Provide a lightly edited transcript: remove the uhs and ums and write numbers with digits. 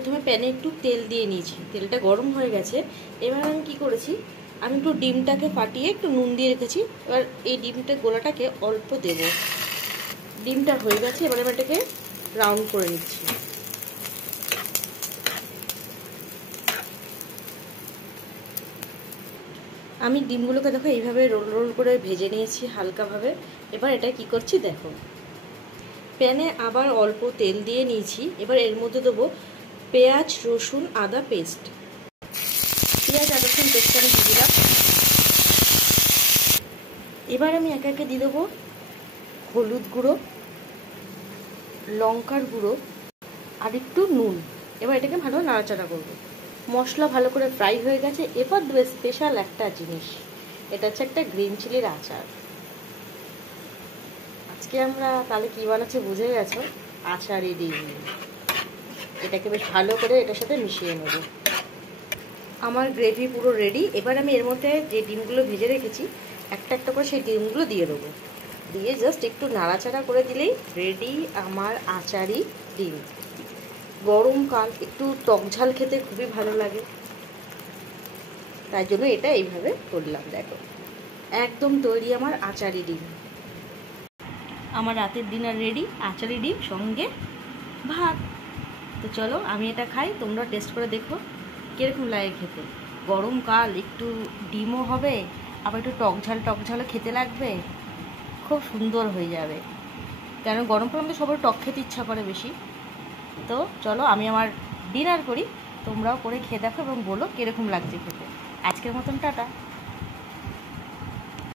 প্রথমে প্যানে একটু তেল দিয়ে নিয়েছি, তেলটা গরম হয়ে গেছে। এবার আমি কি করেছি, আমি একটু ডিমটাকে ফাটিয়ে একটু নুন দিয়ে রেখেছি। এবার এই ডিমটা গোলাটাকে অল্প দেব। ডিমটা হয়ে গেছে, এবার আমি এটাকে রাউন্ড করে নিচ্ছি। আমি ডিমগুলোকে দেখো এইভাবে রোল রোল করে ভেজে নিয়েছি হালকাভাবে। এবার এটা কি করছি দেখো, প্যানে আবার অল্প তেল দিয়ে নিয়েছি। এবার এর মধ্যে দেবো পেঁয়াজ, রসুন, আদা পেস্ট। পেঁয়াজ আদা রসুন পেস্ট আমি দিয়ে দিলাম। এবার আমি একে একে দিয়ে দেবো হলুদ গুঁড়ো, লঙ্কার গুঁড়ো আর একটু নুন। এবার এটাকে ভালো নাড়াচাড়া করবো। মশলা ভালো করে ফ্রাই হয়ে গেছে। এবার দেবে স্পেশাল একটা জিনিস, এটা হচ্ছে একটা গ্রিন চিলির আচার। আজকে আমরা তাহলে কী বানাচ্ছি বুঝে গেছো, আচারি ডিম। এটাকে বেশ ভালো করে এটার সাথে মিশিয়ে নেব। আমার গ্রেভি পুরো রেডি। এবার আমি এর মধ্যে যে ডিমগুলো ভেজে রেখেছি একটা একটা করে সেই ডিমগুলো দিয়ে দেবো। দিয়ে জাস্ট একটু নাড়াচাড়া করে দিলেই রেডি আমার আচারি ডিম। গরমকাল একটু টক ঝাল খেতে খুবই ভালো লাগে, তাই জন্য এটা এইভাবে করলাম। দেখো একদম তৈরি আমার আচারি ডিম। আমার রাতের ডিনার রেডি, আচারি ডিম সঙ্গে ভাত। তো চলো আমি এটা খাই, তোমরা টেস্ট করে দেখো কীরকম লাগে খেতে। গরমকাল একটু ডিমও হবে, আবার একটু টক ঝাল খেতে লাগবে, খুব সুন্দর হয়ে যাবে। কেন গরমকাল আমাদের সবার টক খেতে ইচ্ছা করে বেশি। তো চলো আমি আমার ডিনার করি, তোমরাও করে খেয়ে দেখো এবং বলো কীরকম লাগছে খেতে। আজকের মতন টাটা।